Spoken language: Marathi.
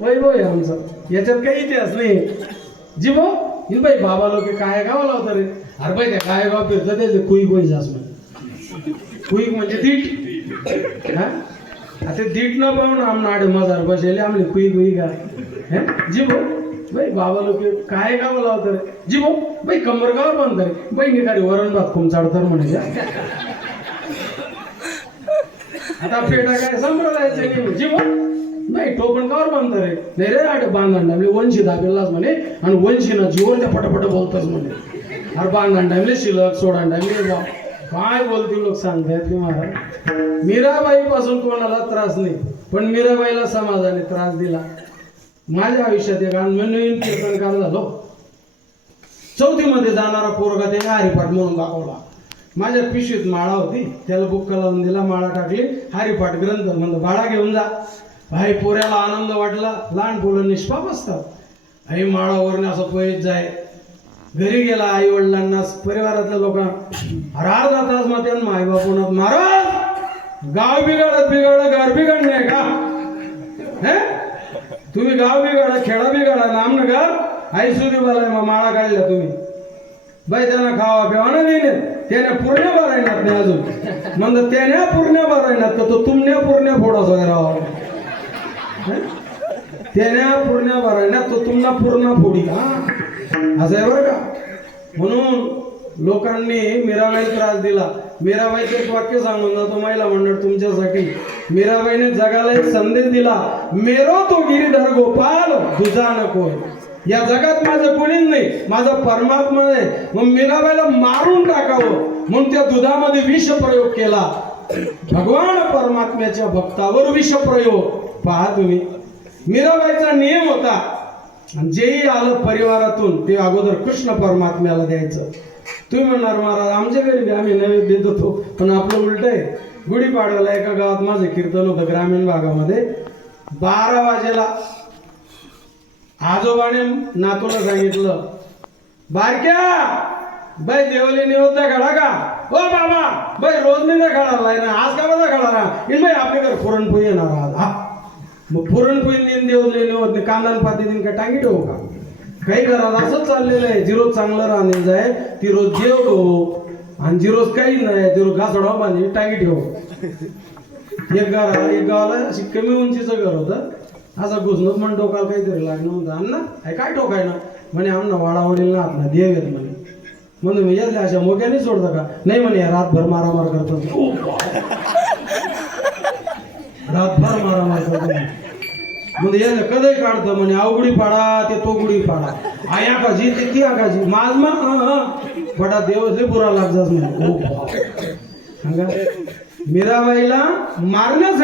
वैभव आहे आमचं. याच्यात काही इतिहास नाही. जी भाऊ बाई बाबा लोक काय गावाला होतं रे? अरे बाई त्या काय गाव फिरतं त्याचे कुई म्हणजे कोई म्हणजे दीट. हा? आता दीट न पाहून आम नाडे मजार बसले आमले कुई कुई का? हे? जी भाऊ बाई बाबा लोक काय गावाला होतं रे? जी भाऊ बाई कंबर गावर बांधता रे. बाई निघाडी वरण भात खुमचाडतर म्हणे आता फेटा काय संप्रदायाचे नाही. जी भाऊ नाही टोपण कावर बांधणार रे नाही रे आठ बांधण टाइमले वंशी दाबेलाच म्हणे आणि वंशीना जीवन त्या पटापट बोलतच म्हणे. अरे बांधण टाइमले शिलक सोडण टाइमले बा काय बोलतील लोक सांगतायत की महाराज? मीराबाई पासून कोणाला त्रास नाही पण मीराबाईला समाजाने त्रास दिला. माझ्या आयुष्यात एक आज नवीन कीर्तनकार झालो. चौथीमध्ये जाणारा पोरगा त्याने हरिपाठ म्हणून दाखवला. माझ्या पिशवीत माळा होती त्याला बुक्का लावून दिला माळा टाकली हरिपाठ ग्रंथ म्हणलं बाळा घेऊन जा. भाई पोऱ्याला आनंद वाटला. लहान मुलं निष्पाप असतात. आई माळावरून असं पोहेत जाय. घरी गेला आई वडिलांना परिवारातल्या लोकांना. अरे अर्धा तास मग त्यांना आई बापून महाराज गाव बिघाडत बिघाड घर बिघड नाही का? हे? तुम्ही गाव बिघाडा खेडा बिघाडा नाम घर आई सुधी बोलाय मग माळा काढल्या तुम्ही. बाई त्यांना खावा पिवा ना नाही त्याने पूर्ण भरायनात नाही अजून. म्हणजे त्याने पूर्ण भरायनात तर तो तुमने पूर्ण फोडा वगैरे राहावा त्याने पूर्ण भरायला तो तुम्हाला पूर्ण फोडी. हा. असं आहे बरं का? म्हणून लोकांनी मीराबाई त्रास दिला. मीराबाईचं एक वाक्य सांगून जातो महिला मंडळ तुमच्यासाठी मीराबाईने जगाला एक संदेश दिला. मेरो तो गिरीधर गोपाल तुझा नको या जगात माझं कोणीच नाही माझा परमात्मा आहे. मग मीराबाईला मारून टाकावं. म्हणून त्या दुधामध्ये विष प्रयोग केला. भगवान परमात्म्याच्या भक्तावर विष प्रयोग. पहा तुम्ही. मीराबाईचा नियम होता. आणि जेही आलं परिवारातून ते अगोदर कृष्ण परमात्म्याला द्यायचं. तुम्ही म्हणणार महाराज आमच्या घरी आम्ही नैवेद्य देत होतो पण आपलं उलट आहे. गुढीपाडव्याला एका गावात माझं कीर्तन होतं ग्रामीण भागामध्ये. बारा वाजेला आजोबाने नातूला सांगितलं बारक्या बाई देवली निवृत्त खडा का? ओ बाबा बाई रोज नाही खडाला ना आज का बघा खडा इन बाई आपल्याकडे पुरणपोळी येणार आज हा. मग पुरणपोळी नेन देवले निवत कांदा पाती दिन काय टांगी ठेवू का? काही घरात असंच चाललेलं आहे जिरोज चांगलं राहणे जाय ती रोज जेवतो आणि जिरोज काही नाही ती रोज घासडा टांगी ठेव. एक घर एक गावाला अशी कमी उंचीचं घर होतं. असं घुसणं म्हण डोकाला काहीतरी लागलं म्हणतो अण्णा हे काय टोकाय ना? म्हणे आमना वाडावडील ना आत ना देव येत म्हणे. म्हणून मी येतले अशा मोक्याने सोडता का? नाही म्हणे या रातभर मारामार करतो. रातभर मारामार करतो म्हणजे याला कधी काढतं म्हणे अवघडी पाडा ते तोगुडी पाडा आया काजी ते ती आकाशी माझ मा बडा देवच पुरा बुरा लागजाच म्हणे. ओ मीराबाईला मारण्यासाठी